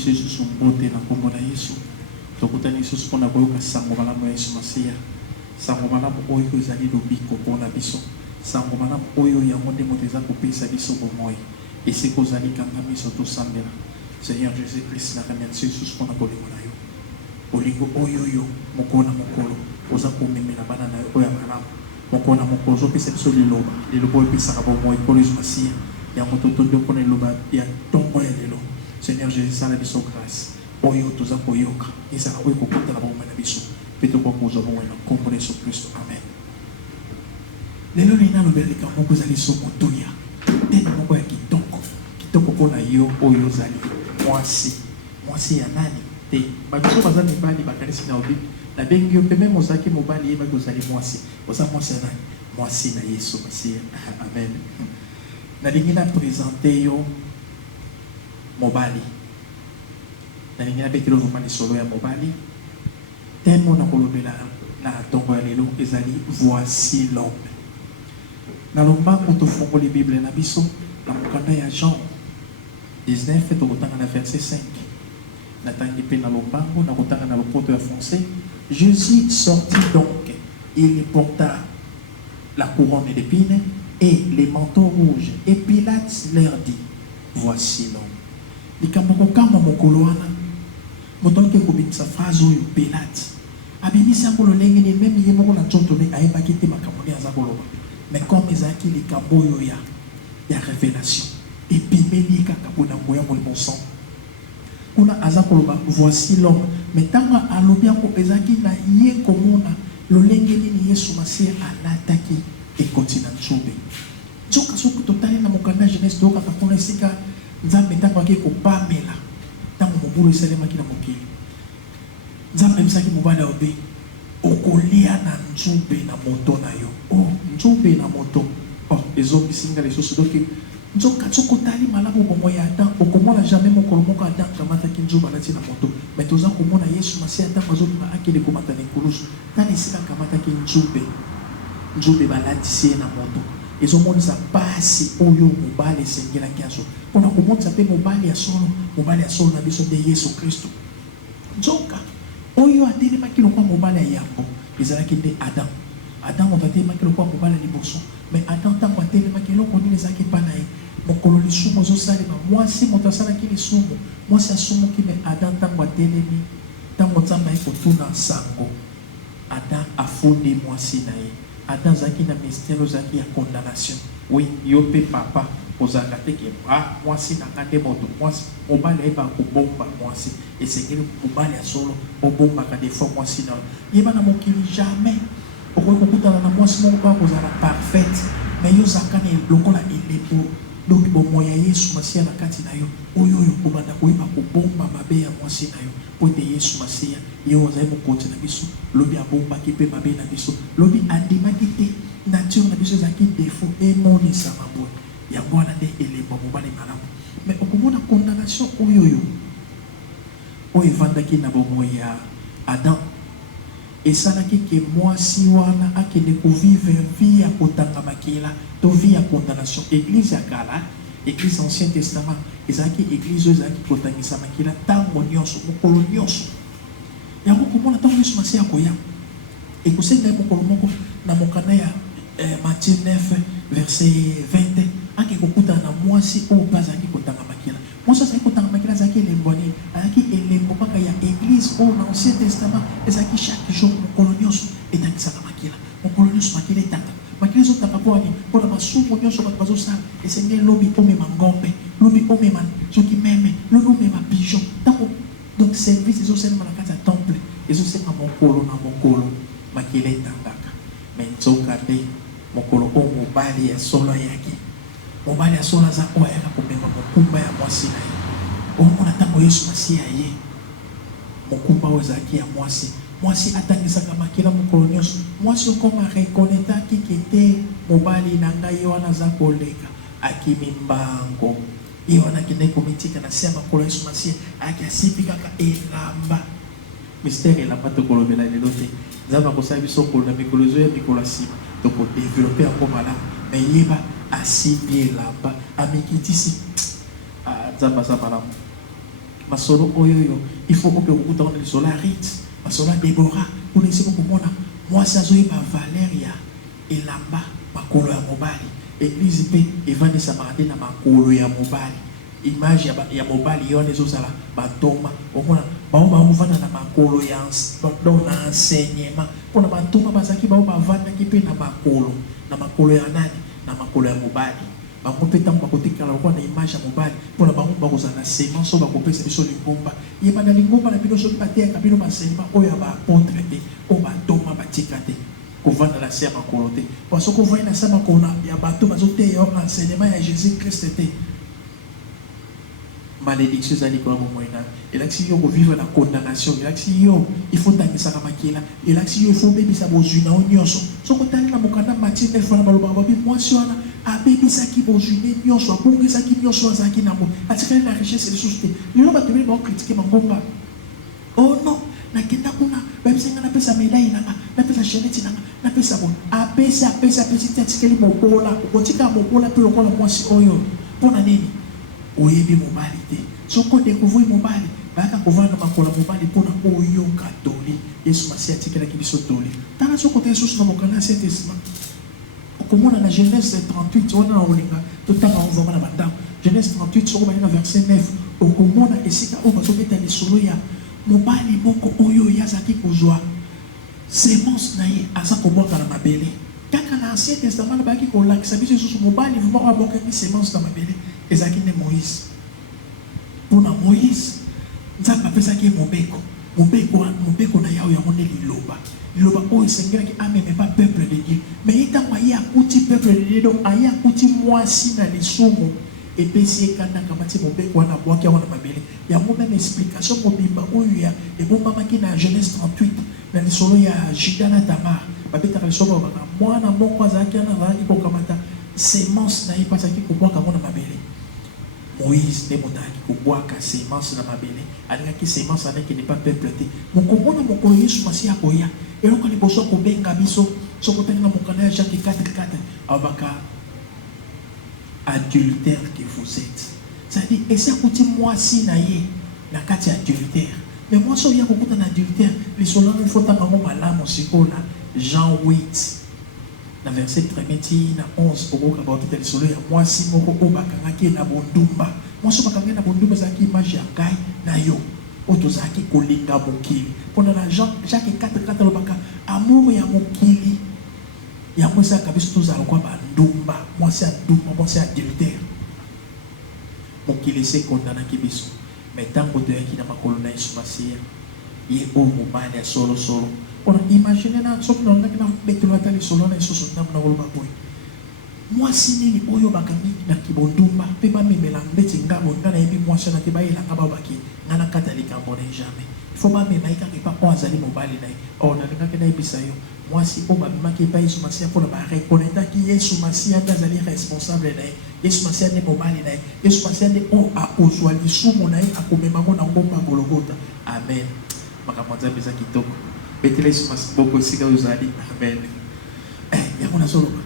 biso lisusu mbote na kombo na Yesu. Tokutani lisusu mpona koyoka sango malamu ya Yesu Masiya. Sango malamu oyo ezali lobiko mpona biso. Sango malamu oyo yango nde moto eza kopesa biso bomoi. Esika ozali kanga miso tosambela. Seigneur Jésus-Christ, na remercie lisusu mpona bolingo na yo. Bolingo oyo yo mokolo na mokolo oza komemela bana na yo oyo ya malamu. Mokolo na mokolo ozopesa biso liloba. Liloba oyo epesaka bomoi mpona Yesu Masiya. Yango totondi mpona liloba ya ntongo ya lelo. Seigneur Jésus, sala biso grâce. Oyo toza koyoka. Ezala oyo kokota na bomoi na biso. Pe tokokozwa bomoi na kombo na Yesu Kristo. Amen. Lelo nina lobeleka moko ezali so motoya. Tena moko ya kitoko. Kitoko mpona yo oyo ozali mwasi. Mwasi ya nani? Te. Babiso baza mibali bakanisi na obi. Na bengi yo pe meme ozaki mobali yeba ozali mwasi. Oza mwasi ya nani? Mwasi na Yesu Masiya. Amen. Nalingi na présenter yo mobali. Nalingi na bekilo vumani solo ya mobali. Temo na kolobela na tongo ya lelo ezali voici l'homme. Na lombango tofungoli Bible na biso na mokanda ya Jean 19 tokotanga na verset 5. Natangi pe na lombango na kotanga na lopoto ya français. Jésus sortit donc, il porta la couronne d'épines et les manteaux rouges. Et Pilate leur dit, voici l'homme. Likambo kama mokolo wana motonke kobimisa phrase oyo Pilate abimisi akolo lenge ni même ye moko na nzoto ne ayebaki te makambo ne aza koloba. Mais comme ezaki likambo oyo ya révélation epimeli kaka mpona ngoya molimo sang kuna aza koloba voici l'homme. Mais tanga alobi yango ezaki na ye komona lolenge nini Yesu Masiya alataki ekoti na nzobe. Nzoka soki totali na mokanda Genèse tokaka kuna esika Nzambe ntango ake kopamela ntango mobulu esalemaki na mokili. Nzambe misaki mobali obe okolia na nzube na moto na yo. Oh, nzube na moto. Oh, ezobisinga lisusu doki nzoka tsokotali malamu bomoi ya Adam okomona jamais mokolo moko Adam kamataki nzube alati na moto. Mais toza komona Yesu Masiya ntango azobima akende komata na ekulusu tala esika kamataki nzube balatisi ye na moto. Ezomonisa pasi oyo mobali esengelaki azo mpona komonisa mpe mobali ya solo na biso nde Yesu Kristo. Nzoka oyo atelemaki lokwa mobali ya yambo ezalaki nde Adam moto atelemaki lokwa mobali ya liboso. Mais Adam ntango atelemaki eloko nini ezalaki mpa na ye mokolo lisumu ezosalema mwasi moto asalaki lisumu mwasi asumuki. Mais Adam ntango atelemi ntango Nzambe aye kotuna sango Adam afundi mwasi na ye. Adam zaki na mystère zaki ya condamnation. Oui, yo pe papa ozaka teke mwasi na kande moto mwasi mobali eba kobomba mwasi esengeli mobali ya solo obomba ka des fois mwasi na yeba na mokili jamais okoki kokutana na mwasi moko pa kozala parfaite. Mais yo zaka na lokola elepo donc bomo ya Yesu Masiya na kati na yo oyo kobanda koyeba kobomba mabe ya mwasi na yo po te Yesu Masiya yo ozali mokonzi na biso lobi abombaki mpe mabe na biso lobi andimaki te nature na biso ezalaki défaut emonisama boye yango wana nde elembo mobali malamu. Mais okomona condamnation oyo evandaki na bomoi ya Adam esalaki ke mwasi wana akende kovivre vie ya kotanga makila to vie ya condamnation. Église ya kala église ancien testament ezalaki église oyo ezalaki kotangisa makila ntango nyonso mokolo nyonso. Yango komona ntango Yesu Masiya akoya ekosenga ye mokolo moko na mokanda ya Matthieu 9 verset 20 ake kokutana na mwasi oyo mpe azalaki kotanga makila. Mwasi azalaki kotanga makila azalaki elembo nini? Azalaki elembo kaka ya église oyo na ancien testament ezalaki chaque jour mokolo nyonso etangisaka makila. Mokolo nyonso makila etanga makila ezotanga mpo wani mpona masumu nyonso bato bazosala esengeli lobi omema ngombe lobi omema soki meme lobi omema pigeon ntango donc service ezosalema na kati ya temple ezosenga mokolo na mokolo makila etangaka. Mais nzoka nde mokolo oyo mobali ya solo ayaki mobali ya solo aza oyo ayaka komema mokumba ya mwasi na ye. Omona ntango Yesu Masiya ye mokumba oyo ezalaki ya mwasi atangisaka makila mokolo nyonso. Mwasi okoma rekonetaki kete mobali na ngai ye wana aza koleka akimi mbango ye wana akendaki komitika na se ya makolo Yesu Masiya ayaki asipi kaka elamba. Mystère elamba tokolobela lelo te. Nzambe akosala biso kolo na mikolo ezoya mikolo asima tokodevelope yango malamu. Mais yeba asibi elamba amikitisi Nzambe aza malamu. masolo oyo il faut que vous dans les solarites masolo Déborah pour laisser beaucoup mona moi ça zoé ba Valeria elamba makolo ya mobali église pe evande sa marade na makolo ya mobali image ya mobali yo nezo sala batoma omona ba muvana na makolo ya dans na enseignement pour na batoma bazaki ba vanda ki pe na makolo ya nani na makolo ya mobali bango pe tango bakotikala kwa na image ya mobali pona bango bakozana sema so bakopesa biso lingomba yeba na lingomba na bino so batea kabino basema oya ba apôtre te o batoma batika te kovanda la se ya makolo te parce que voyez na sama kona ya bato bazote yo enseignement ya Jésus Christ te malédiction zali kwa moyena elaki yo vivre la condamnation elaki yo il faut tangisa kama kila elaki yo il faut bebisa bozuna onyoso so ko tali na mokanda Matthieu 9 fana baloba babi mwasi wana abebisa ki bozune nyonso abongisa ki nyonso azaki nango atikali na richesse lisusu te lelo bato beli baokritike mangomba oh non nakenda kuna babisenga napesa médaille nanga napesa cheneti nanga napesa bon apesa te atikali mokola okotika mokola mpe lokola mwasi oyo mpona nini oyebi mobali te soko découvrir mobali baka kovanda makolo mobali mpona oyo katoli Yesu Masiya atikelaki biso toli tala soko te susu na mokanda ya Saint Testament okomona na Genèse 38 wana na olinga totanga ovama na bandako Genèse 38 soko bali na verset 9 okomona esika oyo bazobeta lisolo ya mobali moko oyo yazaki kozwa semence na ye aza kobwaka na mabele kaka na Ancien Testament baki kolakisa biso susu mobali moko abwakaki semence na mabele ezalaki nde Moïse mpona Moïse nzambe apesaki mobeko na yawe yango nde liloba oyo esengelaki ameme pa peuple de Dieu mais ntango aye akuti peuple de Dieu donc aye akuti mwasi na lisumu epesi ekandaka mati mobeko wana abwaki yango na mabele yango meme explication mobimba oyo ya ebombamaki na Genèse 38 na lisolo ya Juda na Tamar babetaka lisolo babaka mwana moko azalaki wana azalaki kokamata semence na ye mpo azalaki kobwaka yango na mabele Moïse nde moto ayaki kobwaka semence na mabele alingaki semence anekende pa peuple te mokomona mokolo Yesu Masiya akoya eloko liboso kobenga biso soko otangi na mokanda ya Jacques 4:4 abaka adultère que vous êtes c'est-à-dire esi akuti mwasi na ye na kati ya adultère mais mwasi oyo akokuta na adultère lisolo ngo ifo tanga ngo malamu sikoyo na Jean 8 na verset 1 na 11 okoka baopita lisolo ya mwasi moko oyo bakangaki na bondumba mwasi oyo bakangaki na bondumba ezalaki image ya ngai na yo oyo tozalaki kolinga mokili mpona na Jacques 4:4 alobaka amour ya mokili yango ezalaka biso tozala kwa bandumba mwasi ya ndumba mwasi ya adultère mokili esi ekondanaki biso me ntango toyaki na makolo na Yesu Masiya ye oyo mobali ya solosolo mpona imagine na soki nalongaki na betelo ata lisolo na lisusu ntango nakoloba boye mwasi nini oyo bakangi na kibondumba mpe bamemela mbeti ngabo nga nayebi mwasi wana te bayelanga babaki nga na kata likambo na ye jamais fo bamema ye kaka epa oyo azali mobali na ye or nalingaki nayebisa yo mwasi oyo babimaki epa Yesu Masiya mpona barekonetaki Yesu Masiya nde azali responsable na ye Yesu Masiya nde mobali na ye Yesu Masiya nde oyo akozwa lisumu na ye akomemango na ngomba Golgota amen makambo nzambe eza kitoko betela Yesu Masiya boko esika oyo ozali amen yango nazoloba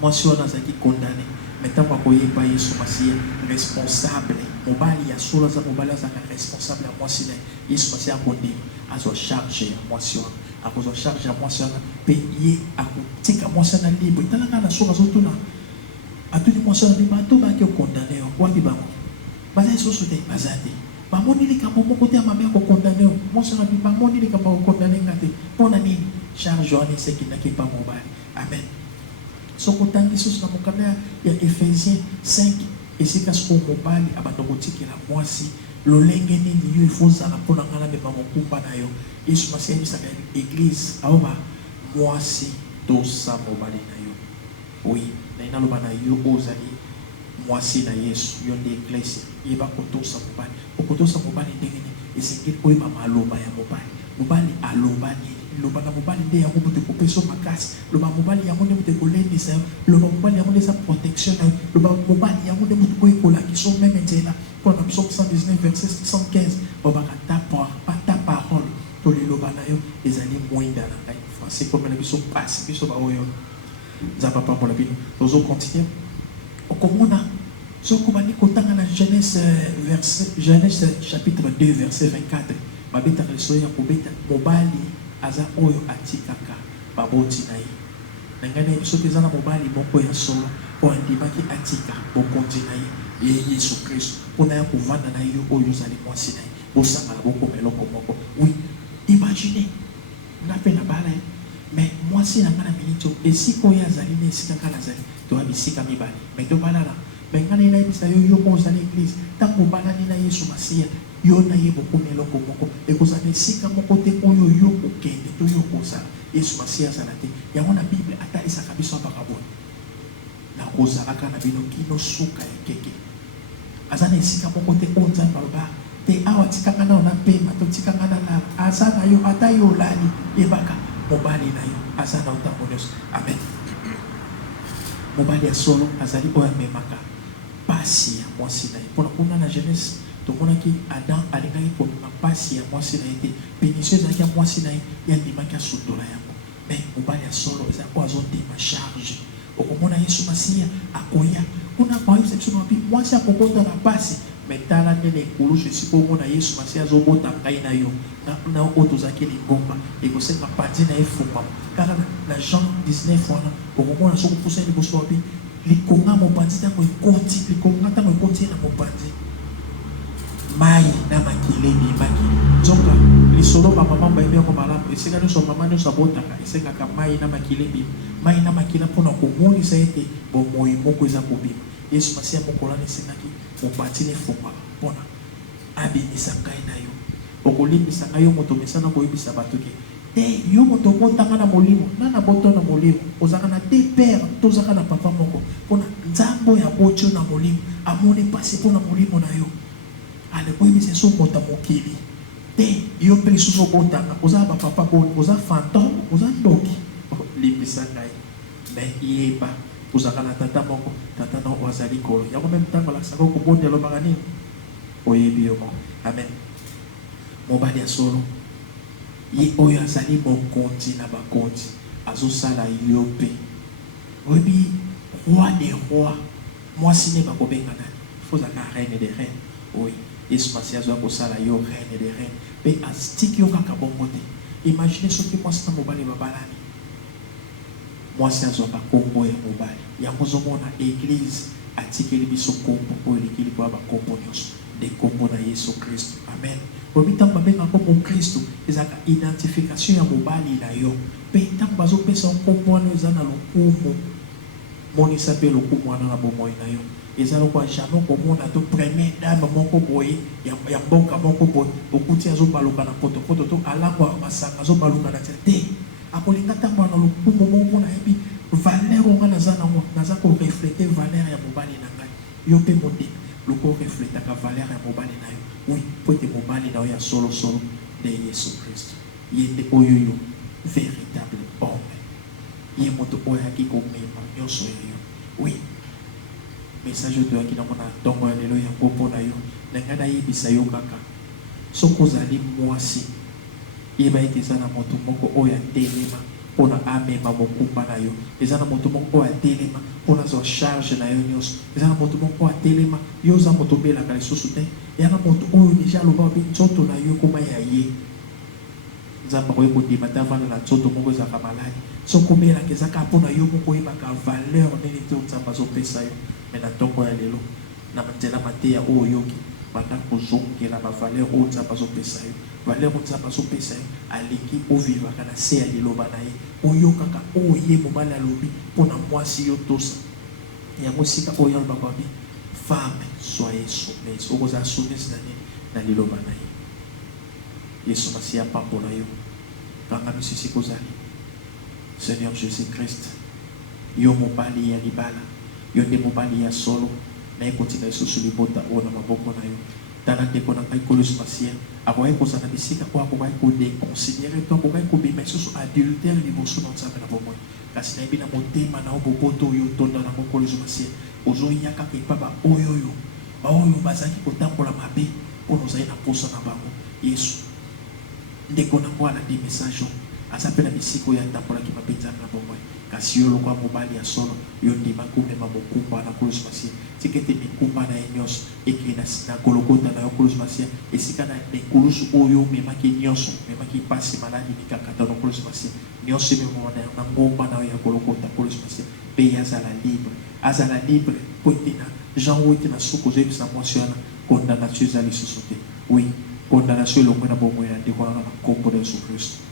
mwasi wana azalaki condamné mais ntango akoyeba Yesu Masiya responsable mobali ya solo aza mobali azalaka responsable ya mwasi na ye Yesu Masiya akondima azwa charge ya mwasi wana akozwa charge ya mwasi wana mpe ye akotika mwasi wana libre talaka na soko azotuna atuni mwasi wana bato baki okondane yo wapi bango baza lisusu te baza te bamoni likambo moko te ya mabe akokondane yo mwasi wana bamoni likambo akokondane nga te mpona nini charge wana esekendaki pa mobali amen soko otangi lisusu na mokanda ya Ephésiens 5 esika soko mobali abanda kotikela mwasi lolenge nini yo ifo ozala mpona nga namema mokumba na yo Yesu Masiya ayebisaka église aoba mwasi tosa mobali na yo oui na naloba na yo ozali mwasi na Yesu yo nde eklesi yeba kotosa mobali okotosa mobali ndenge nini esengeli oyeba maloba ya mobali aloba nini loba na mobali nde yango moto ekopesa makasi loba mobali yango nde moto ekolendisa yo loba mobali yango nde eza protection na yo loba mobali yango nde moto oyekolakisa meme nzela mpona psaume 119 verset 75 babaka ta parole to liloba na yo ezali mwinda na ngai français komela biso pasi biso baoyo nzambe apambola bino tozokontinue okomona So comme dit kotanga na Genèse chapitre 2 verset 24. Babeta lesoya kobeta mobali aza oyo atikaka baboti na ye. Nangane biso tezana mobali moko ya solo po andimaki atika bokonzi na ye Yesu Kristo. Pona ya kovanda na yo oyo zali mwasi na ye. Bosanga boko meloko moko. Oui, imaginez. Na pe na bala mais mwasi na ngana minito esiko ya zali ne esika kala zali. To abisika mibali. Mais to bala la mais ngana ina bisa yo ko za l'église. Tango bala ni na Yesu Masia. Yo na ye boko meloko moko. E ko za esika moko te oyo yo ko kende to yo ko sa. Yesu Masia salate. Ya wana Bible ata isaka biso bakabona. Na kozalaka na bino kino suka ya keke. Azana esika moko te onza baba. Te awa tikanga na ona pema to tikanga na la. Azana yo ata yo lali ebaka mobali na yo. Azana utamonos. Amen. Mobali ya solo azali oya memaka. Pasi ya mwasi na ye. Pona kuna na Genèse tomonaki Adam alingaki komema pasi ya mwasi na ye te. Pénition ezalaki ya mwasi na ye yandimaki asundola yango. Mais mobali ya solo eza po azondima charge. Okomona Yesu Masia akoya kuna kwa hiyo section wapi mwasi akokota na pasi metala nene kulushe sipo mona Yesu Masia azobota ngai na yo na oto zake lingomba ekosenga panzi na efuma kaka na Jean 19 wana okomona soko pusa ni boso wapi likonga mopanzi tango ekoti likonga tango ekoti na mopanzi mai na makile ni maki zonga lisolo ba mama ba ebe ko malamu esenga no so mama no sabota ka esenga ka mai na makile bi mai na makila pona ko moni sa ete bo moi moko eza ko bima Yesu Masia mokola ni sengaki mopati ne fuma pona abimisa ngai na yo okolimbisa ngai yo moto mesana ko yebisa batuke te yo moto botanga na molimo na boto na molimo ozaka na te père tozaka na papa moko pona nzambo ya bocho na molimo amoni pasi pona molimo na yo ale ko yebisa so mota mokili te yo pe so botanga oza ba papa bon oza fantôme oza ndoki limbisa ngai mais yeba ozaka na tata moko tata na wazali kolo yango même tango la sako ko bondelo magani oyebi yo amen mobali ya solo ye oyo azali mokonzi na bakonzi azosala yo pe oyebi roi des rois mwasi ne bakobenga nani fozaka reine des reines oui Yesu Masia azwa kosala yo reine des reines pe astiki yo kaka bongo te imagine soki mwasi na mobali babalani mwasi azwaka kombo ya mobali yango ozomona église atikeli biso kombo oyo likili kwa bakombo nyonso de kombo na Yesu Kristo amen oyebi ntango babenga kombo Kristo ezalaka identification ya mobali na yo mpe ntango bazopesa kombo wana eza na lokumu monisa mpe lokumu wana na bomoi na yo eza lokwa jamais komona to première dame moko boye ya mboka moko boye okuti azobaluka na potopoto to alangwa masanga azobaluka na te akolinga ntango na lokumu moko na yebi valeur onga naza ko refléter valeur ya mobali na ngai yo mpe mote loko reflétaka valeur ya mobali na yo oui po ete mobali na yo ya solo de Yesu Kristo ye nde oyo yo véritable homme ye moto oyo ayaki komema nyonso ya yo oui message oyo toyaki nango na ntongo ya lelo yango mpo na yo na ngai nayebisa yo kaka soki ozali mwasi yeba ete eza na moto moko oyo atelema mpona amema mokumba na yo eza na moto moko oyo atelema mpona azwa charge na yo nyonso eza na moto moko oyo atelema yo oza moto obelaka lisusu te eza na moto oyo deja aloba obi nzoto na yo ekoma ya ye nzambe akoki kondima te avanda na nzoto moko ezalaka maladi soki obelaka ezaka mpona yo moko oyebaka valeur nini te nzambe azopesa yo me na ntongo ya lelo na nzela mateya oyo oyoki banda kozongela bavaleur oyo nzambe azopesa yo valeur oyo nzambe azopesa yo aleki ovivaka na se ya liloba na ye oyokaka oyo ye mobali alobi mpona mwasi yo tosa yango sika oyo alobaka babi femme soyez soumise okozala soumise na nini na liloba na ye Yesu Masia apambola yo kanga misisi kozali Seigneur Jésus Christ yo mobali ya libala yo nde mobali ya solo na ekotika lisusu libota oyo na maboko na yo tala ndeko na ngai Yesu Masia akoki kozala bisika oyo akoki kodeconsidere to akoki kobima lisusu adultère liboso na nzambe na bomoi kasi nayebi na motema na yo boboto oyo otonda nango Yesu Masia ozoya kaka epa baoyo bazalaki kotambola mabe mpona ozali na posa na bango Yesu ndeko nango alandi message aza pe na bisika oyo atambolaki mapenzana na bomoi kasi yo lokwa mobali ya solo yo ndima komema mokumba na nkolo Yesu Masiya tika ete mikumba na ye nyonso ekei na gologota na yo nkolo Yesu Masiya esika na ekulusu oyo omemaki nyonso omemaki mpasi maladi mikakata na nkolo Yesu Masiya nyonso ememama na ngomba na yo ya gologota nkolo Yesu Masiya mpe ye azala libre mpo ete na Jean oyo ete na suka ozoyebisa mwasi wana condamnation eza lisusu te oui condamnation elongwe na bomoi na ndeko wana na nkombo na Yesu Kristo.